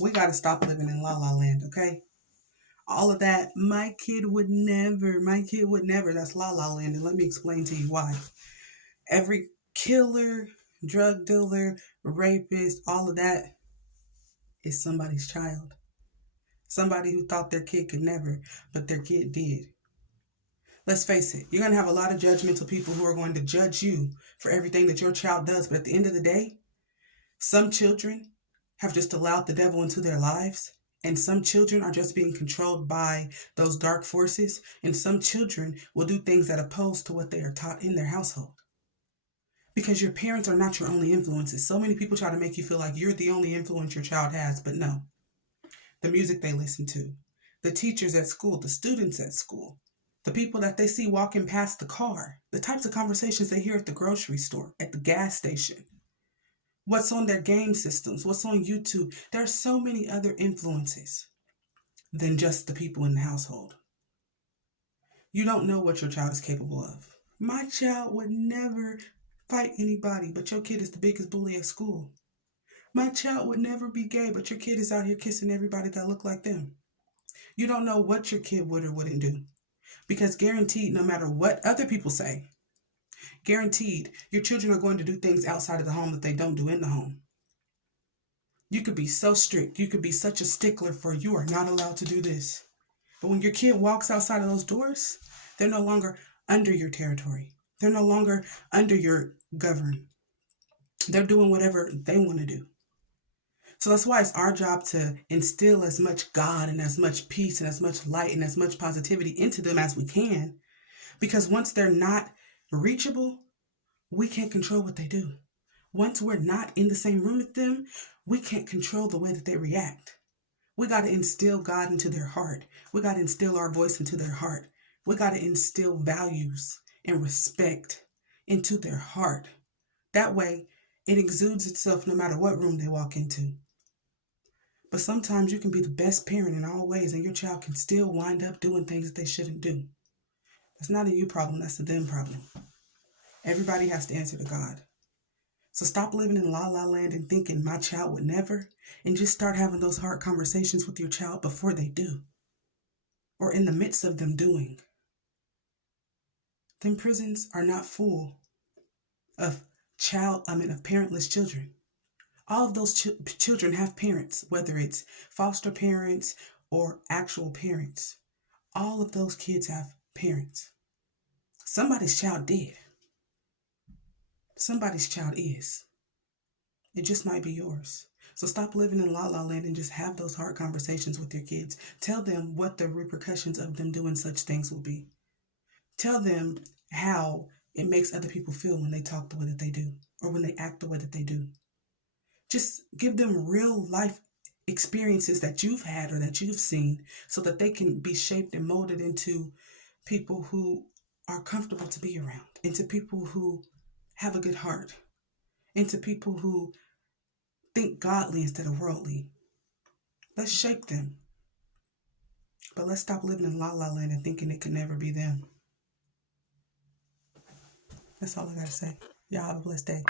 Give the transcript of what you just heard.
We got to stop living in la la land, okay? All of that, my kid would never, that's la la land. And let me explain to you why. Every killer, drug dealer, rapist, all of that is somebody's child. Somebody who thought their kid could never, but their kid did. Let's face it, you're going to have a lot of judgmental people who are going to judge you for everything that your child does. But at the end of the day, some children have just allowed the devil into their lives. And some children are just being controlled by those dark forces. And some children will do things that oppose to what they are taught in their household. Because your parents are not your only influences. So many people try to make you feel like you're the only influence your child has, but no. The music they listen to, the teachers at school, the students at school, the people that they see walking past the car, the types of conversations they hear at the grocery store, at the gas station, what's on their game systems, what's on YouTube. There are so many other influences than just the people in the household. You don't know what your child is capable of. My child would never fight anybody, but your kid is the biggest bully at school. My child would never be gay, but your kid is out here kissing everybody that look like them. You don't know what your kid would or wouldn't do. Because guaranteed, no matter what other people say, guaranteed, your children are going to do things outside of the home that they don't do in the home. You could be so strict. You could be such a stickler for you are not allowed to do this. But when your kid walks outside of those doors, they're no longer under your territory. They're no longer under your govern. They're doing whatever they want to do. So that's why it's our job to instill as much God and as much peace and as much light and as much positivity into them as we can. Because once they're not reachable, we can't control what they do. Once we're not in the same room with them, we can't control the way that they react. We got to instill God into their heart. We got to instill our voice into their heart. We got to instill values and respect into their heart. That way, it exudes itself no matter what room they walk into. But sometimes you can be the best parent in all ways and your child can still wind up doing things that they shouldn't do. That's not a you problem, that's a them problem. Everybody has to answer to God. So stop living in la la land and thinking my child would never, and just start having those hard conversations with your child before they do, or in the midst of them doing. Them prisons are not full of parentless children. All of those children have parents, whether it's foster parents or actual parents. All of those kids have parents. Somebody's child did. Somebody's child is. It just might be yours. So stop living in la la land and just have those hard conversations with your kids. Tell them what the repercussions of them doing such things will be. Tell them how it makes other people feel when they talk the way that they do or when they act the way that they do. Just give them real life experiences that you've had or that you've seen so that they can be shaped and molded into people who are comfortable to be around, into people who have a good heart, into people who think godly instead of worldly. Let's shape them. But let's stop living in la la land and thinking it could never be them. That's all I got to say. Y'all have a blessed day.